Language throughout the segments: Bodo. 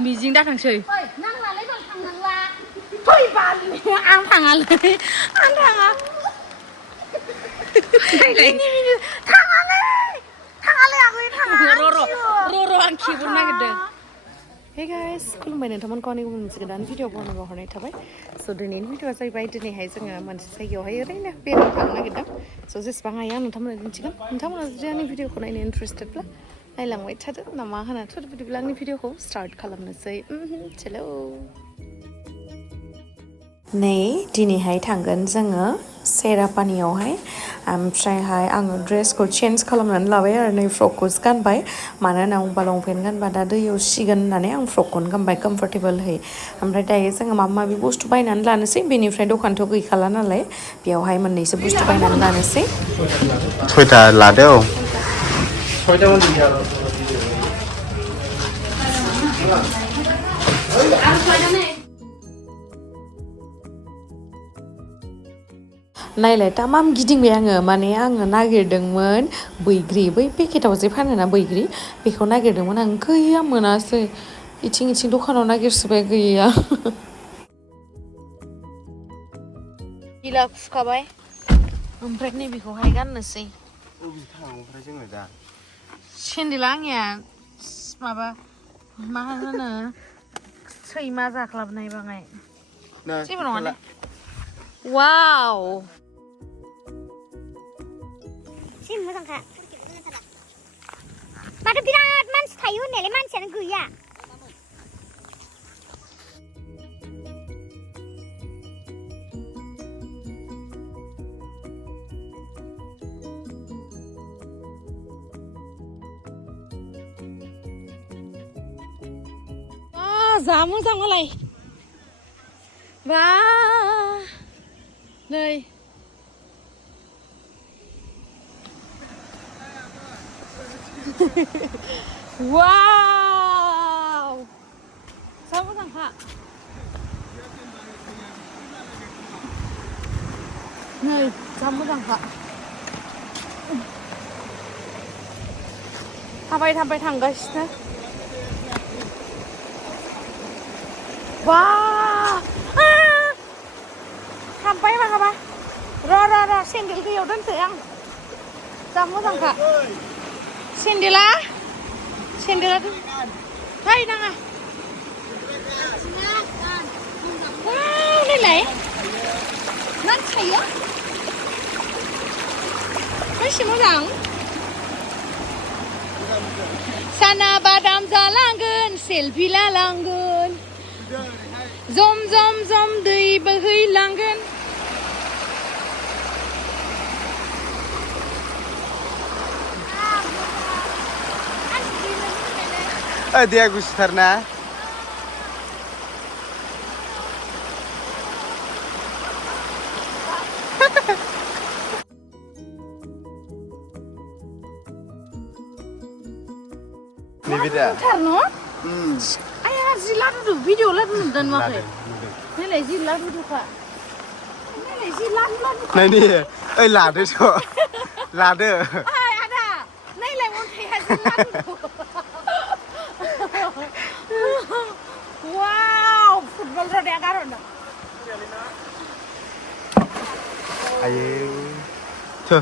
मिजिं दा थांसै नांलालै जों थांनांला फैबा आं थाङालै आं थाङा थाङालै आगै थाङा र' आं खिबुर नागिरदों Hey guys, खुलुमबाय नोंथांमोनखौ आंनि गुबुन मोनसे गोदान भिडिअ बनायनायाव हरनाय थाबाय स' दिनैनि भिडिअआ जाहैबाय दिनैहाय जोङो मोनसे जायगायावहाय ओरैनो बेरायनो थांनो नागिरदों स' जेसेबां हायो आं नोंथांमोननो दिन्थिगोन नोंथांमोना जुदि आंनि भिडिअखौ नायनो इन्टारेस्टेडब्ला नायलांबाय थादो ना मा होनो बिदिब्ला आंनि भिडिअखौ स्टार्ट खालामनोसै चलो नै दिनैहाय थांगोन जोङो सेरापानियावहाय ओमफ्रायहाय आङो ड्रेसखौ चेन्ज खालामनानै लाबाय आरो नै फ्रकखौसो गानबाय मानो होनना बुङोबा लंपेन्ट गानबा दा दैयाव सिगोन होननानै आं फ्रकखौनो गानबाय कम्फर्टेबोलहै ओमफ्राय दायो जोङो माबा माबि बुस्थु बायनानै लानोसै बेनिफ्राय दखानथ' गैखाला नालाय बेयावहाय मोननैसो बुस्थु बायनानै लानोसै सयथा लादो नायलाय तामाम गिदिंबाय आङो माने आङो नागिरदोंमोन बैग्रि बै पेकेटाव जे फानोना बैग्रि बेखौ नागिरदोंमोन आं गैया मोनासै इथिं दखानाव नागिरसोबाय गैया गिला खुखाबाय ओमफ्राय नैबेखौहाय गाननोसै ओमफ्राय जोङो दा सेन्देला आंनिया माबा मा होनो सैमा जाख्लाबनाय बाङाय जेबो नङा दे वाव जि मोजांखा माथो बिराद मानसि थायो होननायलाय मानसियानो गैया जा मोजां मालाय बा नै वाव जा मोजांखा नै जा मोजांखा थाबाय थांगासिनो बा थांबाय माबा र' सेन्देल दैयाव दोनसै आं जा मोजांखा सेन्देला है नाङा नायलाय नांखायो बेसे मोजां साना बादाम जालांगोन सेलफि लालांगोन जम दै बोहैलांगोन दैया गुसुथारना आया जि लादु भिडिअ लादु नुदों नुवाखै नायलाय जि लादुखा नायलाय जि लादु नायनि ओइ लादोस' लादो आदा नायलाय अन्थाइया जि लादु वाव फुटबल रदाया गारहरदों आयै थो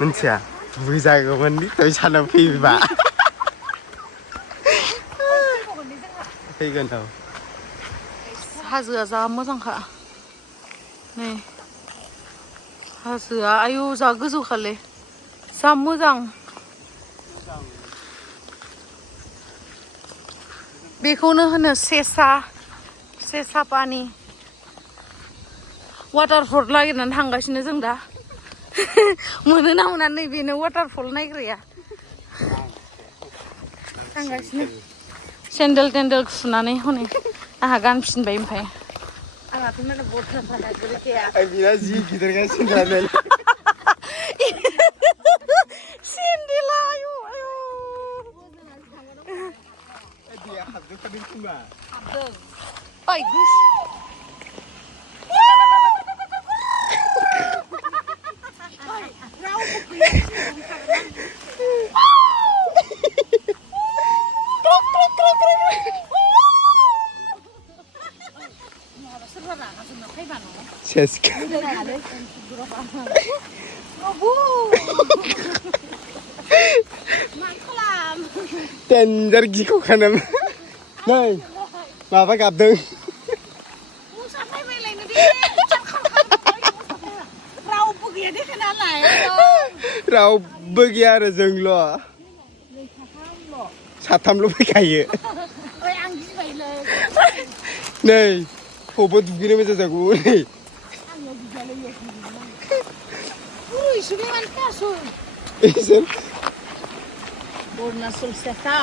मिन्थिया दुगैजागौमोन दै सानाव फैबा फैगोन औ हाजोआ जा मोजांखा नै हाजोआ आयु जा गोजौखालै जा मोजां बेखौनो होनो सेसा पानि वाटारफल नागिरनानै थांगासिनो जों दा मोनो ना मोना नैबेनो वाटारफल नायग्राया थांगासिनो सेन्देल सुनानै हनै आंहा गानफिनबाय ओमफ्राय आंहाथ' माने बर्थमाना गोलैखाया बिना जि गिदिर सेन्देल सेन्देला आयु दैया हाबजोबखादों खोमा हाबदों ओइ गुस Chessa. Tender गिखावखानाम नै माबा गाबदों रावबो गैया आरो जोंल' साथामल' फैखायो नै बबाव दुगैनो मोजां जागौ नै इसोर अरुणाचल Chessa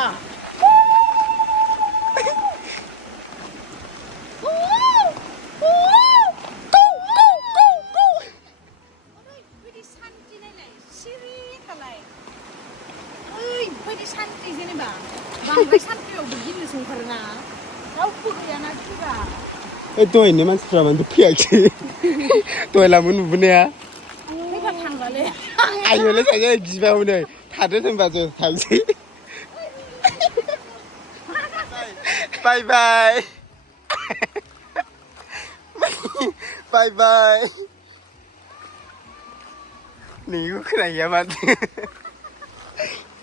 दहायनो मानसिफ्रा मानो फैयाखै दहाय लामोन नुबोनाया आयौलै थाङो गिबाव नै थादो होनबा जों थांसै बाय बाय बाय बाय नोंनिखौ खोनाहैया माथो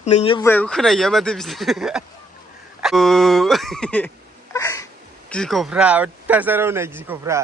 नोंनि बुंनायखौ खोनाहैया माथो बिसोरो गिख'फ्रा अत्याचाराव नै गिख'फ्रा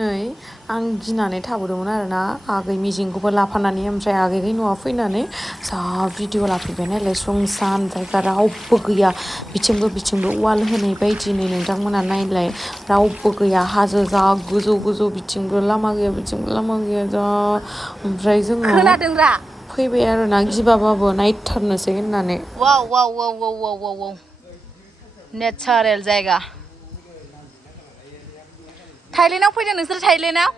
नै आं गिनानै थाबोदोंमोन आरोना आगै मिजिंखौबो लाफानानै ओमफ्राय आगैनि न'आव फैनानै जा भिडिअ लाफैबाय नालाय सुनसान जायगा रावबो गैया बिथिंबो वाल होनाय बायदि नै नोंथांमोना नायलाय रावबो गैया हाजो जा गोजौ बिथिंबो लामा गैया बिथिंबो लामा गैया जा ओमफ्राय जोङो फैबाय आरोना गिबाबाबो नायथारनोसै होननानै वाव नेचारेल जायगा थाइलेण्डआव फैदों नोंसोर थाइलेण्डआव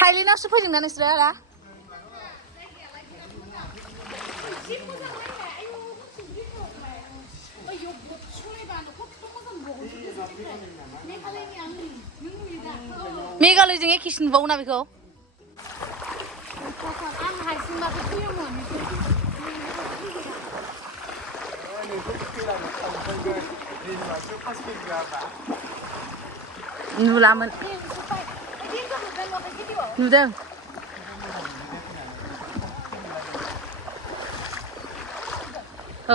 थाइलेण्डआवसो फैदोंना नोंसोरो आदा मेघालयजों एखेसो नुबावोना बेखौ आं हारसिंबासो फैयोमोन नुलामोन नुदों औ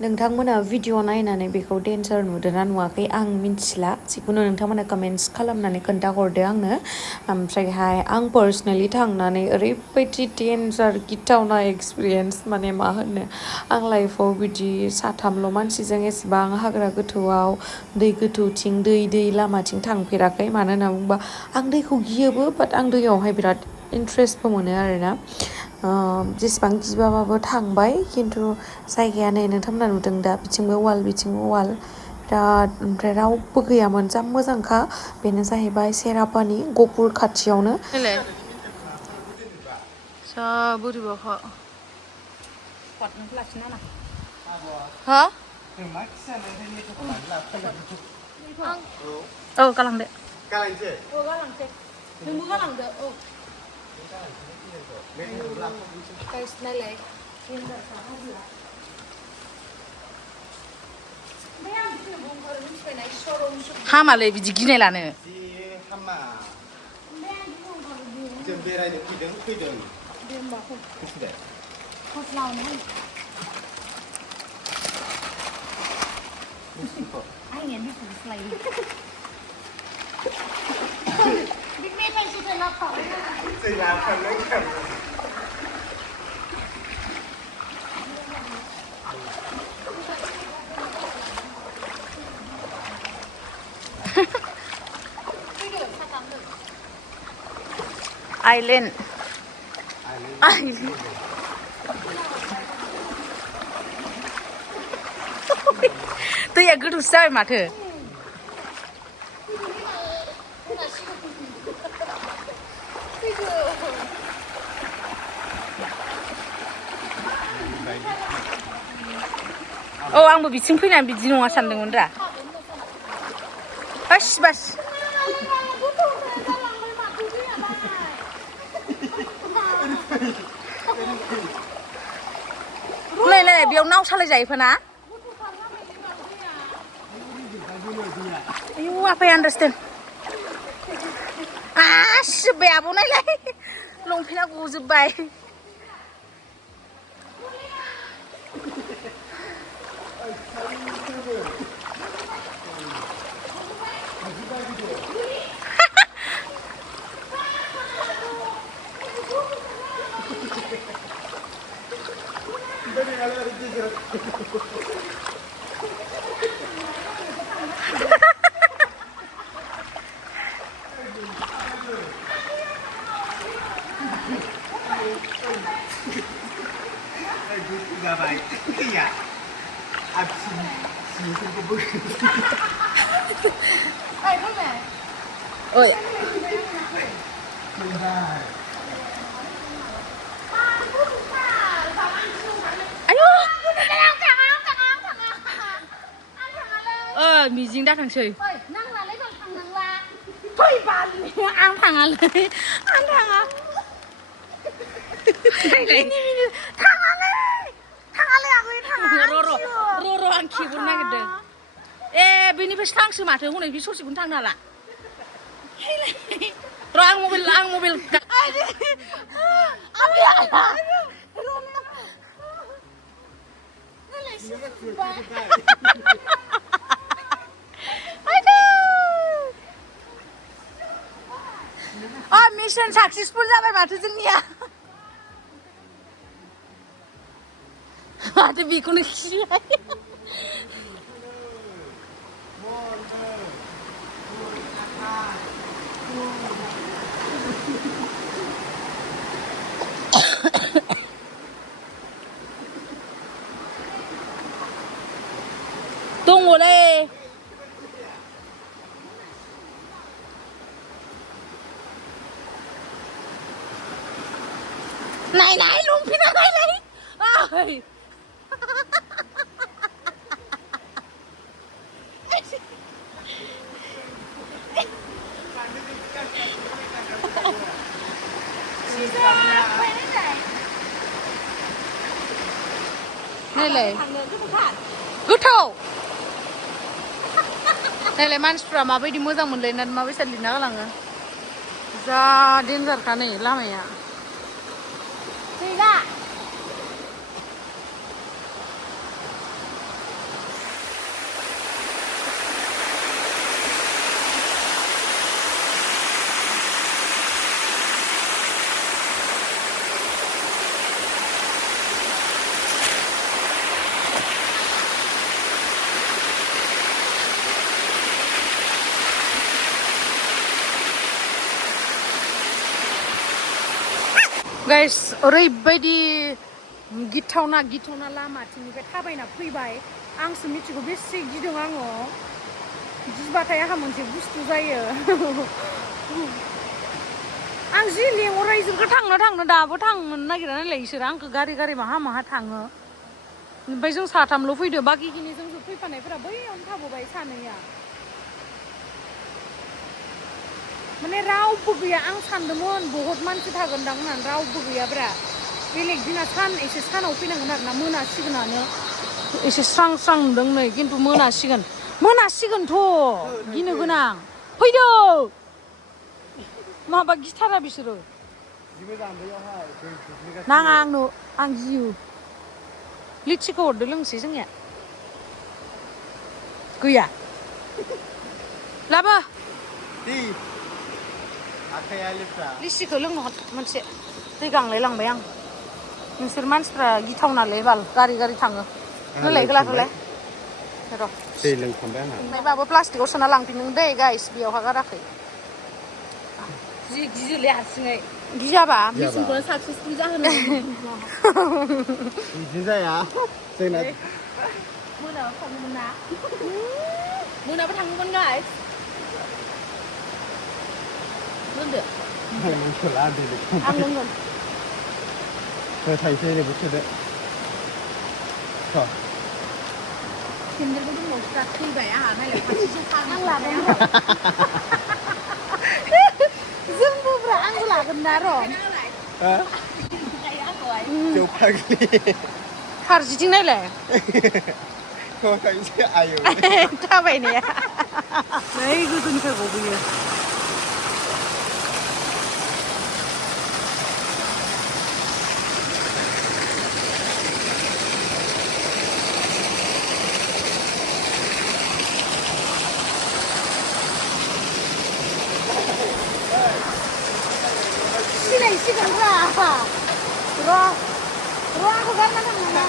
नोंथांमोना भिडिअ नायनानै बेखौ डेन्जार नुदोंना नुवाखै आं मिन्थिला जिखुनु नोंथांमोना कमेन्ट्स खालामनानै खोन्थाहरदो आंनो ओमफ्रायहाय आं पार्सनेलि थांनानै ओरैबायदि डेन्जार गिथावना एक्सपिरियेन्स माने मा होनो आं लाइफआव बिदि साथामल' मानसिजों एसेबां हाग्रा गोथौआव दै गोथौथिं दै लामाथिं थांफेराखै मानो होनना बुंबा आं दैखौ गियोबो बाट आं दैयावहाय बिराद इन्ट्रेस्टबो मोनो आरोना जेसेबां गिबाबाबो थांबाय खिन्थु जायगाया नै नोंथांमोना नुदों दा बिथिंबो वाल बिराद ओमफ्राय रावबो गैयामोन जा मोजांखा बेनो जाहैबाय सेरापानि गहपुर खाथियावनो जा बोरैबाखा हा औ गालांदो नोंबो गालांदो औ गाइस नायलाय हामालै बिदि गिनाय लानो हामा जों बेरायनो फैदों दे होमबा मिथिबाय आंनिया बिफोरसो लायो बे मेथाइसो लाफाबाय जों लाफानो आइलेण्ड दैया गोथौसो जाबाय माथो औ आंबो बिथिं फैनानै बिदि नङा सानदोंमोन रा बास बास नै नै बेयाव नाव सालाय जायोफोर ना आयु आफाया आन्दारस्टेन्ड सिजोब्बाय आब' नायलाय लंपेन्टआ गजोब्बाय जाबाय दैया सिंफोरखौबो ओइ आयु मिजिं दाथांसै नांलालै जों थांनांला फैबालै आं थाङालै आं थाङा थाङालै आगै थाङा र' आं खेबनो नागिरदों ए बेनिफ्राय स्रांसो माथो हनै बे ससेखौनो थांनो हाला र' आं मबाइल मिशन साक्सेसफुल जाबाय माथो जोंनिया माथो बेखौनो खिलाय दङलै नायलाय लंपेन्टआ नायलाय ओइ नायलाय गोथौ नायलाय मानसिफ्रा माबायदि मोजां मोनलायनानै माबायसा लिरना गालाङो जा देन्जारखा नै लामाया गैला गाइस ओरैबायदि गिथावना लामाथिंनिफ्राय थाबायना फैबाय आंसो मिथिगौ बेसे गिदों आङो गिबाथाय आंहा मोनसे बुस्थु जायो आं जि लेंहरो इसोरखौ थांनो दाबो थांनो नागिरा नालाय इसोर आंखौ गारि माहा थाङो ओमफ्राय जों साथामल' फैदो बाखिखिनि जोंजों फैफानायफोरा बैयावनो थाबोबाय सानैया माने रावबो गैया आं सानदोंमोन बहुत मानसि थागोनदां होननानै रावबो गैयाब्रा बेलेग दिना सान एसे सानाव फैनांगोन आरो ना मोनासिगोनानो एसे स्रां स्रां नुदों नै खिन्थु मोनासिगोनथ' गिनो गोनां फैदो माबा गिथारा बिसोरो नाङा आंनो आं गियो लिचिखौ हरदो लोंसै जोंनिया गैया लाबो लिचिखौ लोंनो हर मोनसे दै गांलाय लांबाय आं नोंसोर मानसिफ्रा गिथावनालै बाल गारि थाङो होलाय होलाथ'लाय र' दै लोंखांबाय आंहा ओमफ्रायबाबो प्लास्टिकआव सोना लांफिनदों दै गाइस बेयावहा गाराखै जि गियोलै हारसिङै गियाबा मिसिनखौनो साक्सेसफुल जाहोनो बिदि जाया जोंना मोनाबो थाङोमोन ना मोनाबो थाङोमोन गाइस लोंदो मोनथ'ला दै आं लोंगोन थाइसे ओरैबो सोदो केन्देलबो दंबावोसो थैबाय आंहा नायलाय फारसेजों आं लादों जोंबो ब्रा आंबो लागोन ना र' जौ फाग्लि फारसेथिं नायलाय आयौ थाबायनाया नै गोजौनिफ्राय गबोयो सिनायसिगोन र' आंखौ गारना थांनाङा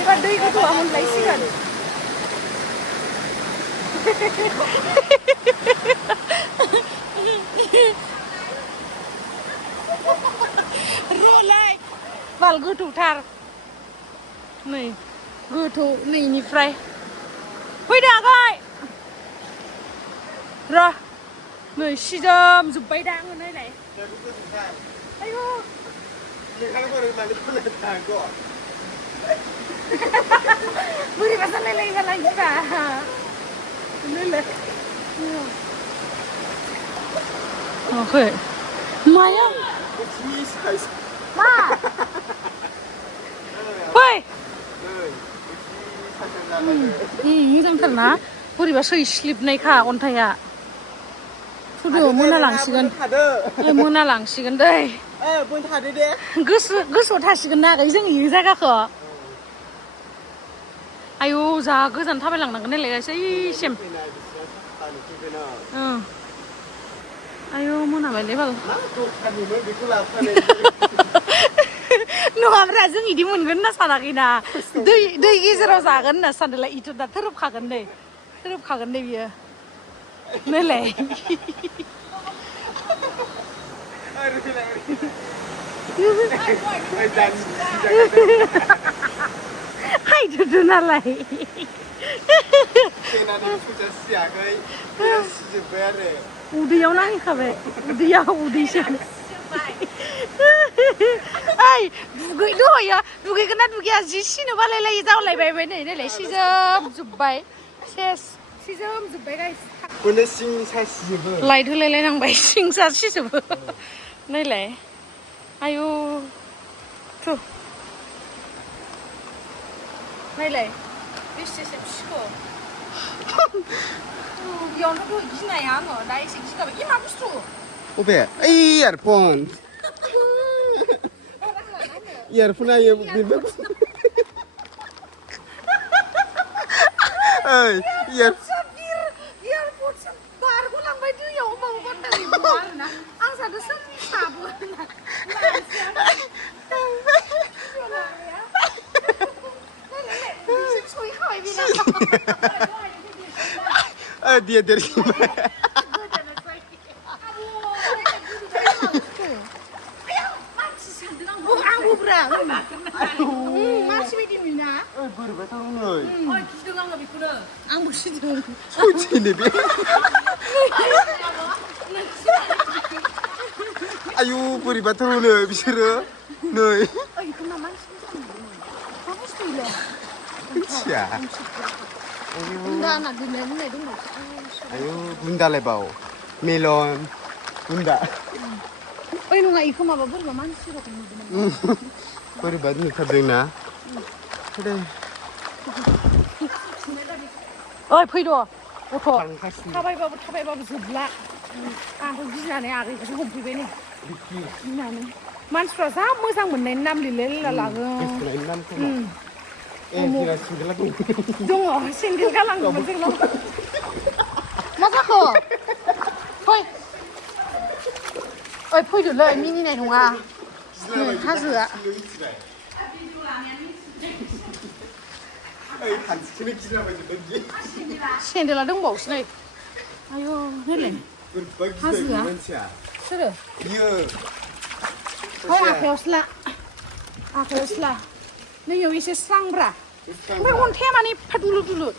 एबार दै गोथौआ मोनलायसिगोन र'लाय बाल गोथौथार नै गोथौ नैनिफ्राय फैदो आगै र' नै सिजोम जोब्बाय दा आङो नायलाय आयौ बोरैबा जालायलायो नालाय गिबा नायलाय माखै माया मा फै मोजांथारना बोरैबा सैस्लिबनायखा अन्थाइआ फुदु मोनालांसिगोन मोनालांसिगोन दै गोसोआव थासिगोन ना आगै जों इ जायगाखौ आयौ जा गोजान थाबायलांनांगोन नायलाय ओइसिम आयौ मोनाबायलै बाल नङाब्रा जों इदि मोनगोन होनना सानाखैना दै गेजेराव जागोन होनना सानदोंलाय इथ' दा थोरोबखागोन दे बियो नायलाय हायदोदो नालाय उदैयाव नांहैखाबाय उदैसो ओइ दहायो दुगैगोन ना दुगैया जि सिनो बालायलायो जावलायबाय नै नायलाय सिजोबजोब्बाय सेस सिजोबजोब्बाय गाइस लाइट होलायलायनांबाय सिं सासिजोबो नायलाय आयौ थु नायलाय बेसेसो फिसिखौ बेयावनो दहाय गिनाया आङो दा एसे गिगाबाय मा बुस्थु अबे ओइ इयारफन आयो बेबो ओइ इयारफन बारग'लांबाय दैयाव माबा बारनानै दङ आरोना आं सानो सोरनि साबो होनना आयु बोरैबाथ' होनो बिसोरो नै मिथिया Bunda nak guna ni dong. Ayo bunda lebaw. Melon. Bunda. Oi nunga iko ma babur ma man siro kan. Baru baru nuthai na. Ada. Oi फैद' गथ' Pangkasnya. थाबायबाबो जोबला आंथ' गिनानै आगैखौसो हमफैबाय नै गिनानै मानसिफ्रा जा मोजां मोननायनि नाम लिरलाय लाङो Kesulitan nam kok. Kira singgah lagi. दङ सिंगेल गालांदोंमोन जोंनाव मा जाखो फै ओइ फैदोलै मिनिनाय नङा हाजोआ Sini gila macam begini. सेन्देला दंबावोसो नै आयौ नैलाय Hasil. सोरो Iya. oi आखायावसो ला नैयाव एसे स्रांब्रा ओमफ्राय अन्थाया माने एफा दुलुर दुलुर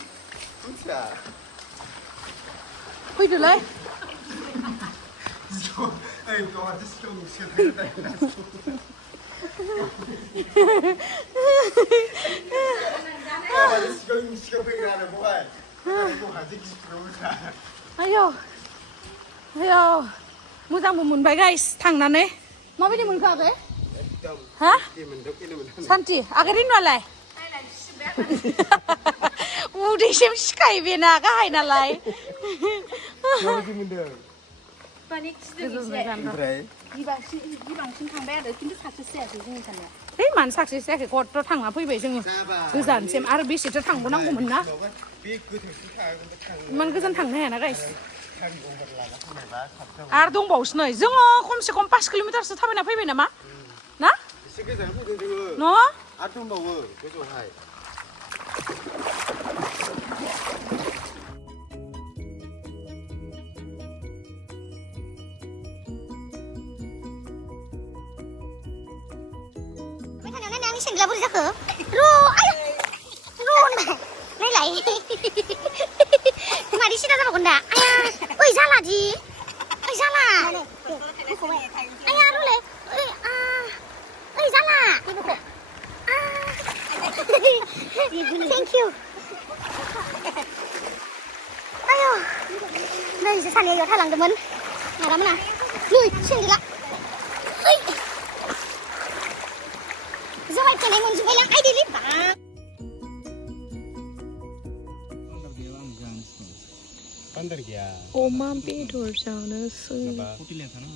फैदोलै Kau ada setong siapa? आयौ आयौ मोजांबो मोनबाय गाइस थांनानै माबायदि मोनखो आगै हा सान्ति आगै रिनुआलाय उदैसिम सिखायबायना गाहाय नालाय Mabaji mendeng. ओमफ्राय गिबांसिन थांबाय आरो खिन्थु साक्सेस जायाखै जोंनि साननाया है मानो साक्सेस जायाखै खर्थ' थांना फैबाय जोङो गोजानसिम आरो बेसेथो थांबावनांगौमोन ना इमान गोजान थांनो हायाना गाइस आरो दंबावोसो नै जोङो खमसे खम 5 किल'मिटारसो थाबायना फैबाय नामा ना एसे गोजान फैदों जोङो न' आरो दंबावो गोजौहाय सेंग्रा बोरै जाखो नायलाय मादै सिदा जाबावगोन दा आया ओइ जाला दि ओइ जाला आया रुले ओइ जाला थेंक इउ आयौ नै जे सानैयाव थालांदोंमोन मारामोना नै सेंग्रा ओइ जाबाय थानाय मोनजोबबायलां आइडिलि बा Bandar gया अमा बेदर जानोसै होटेल थाना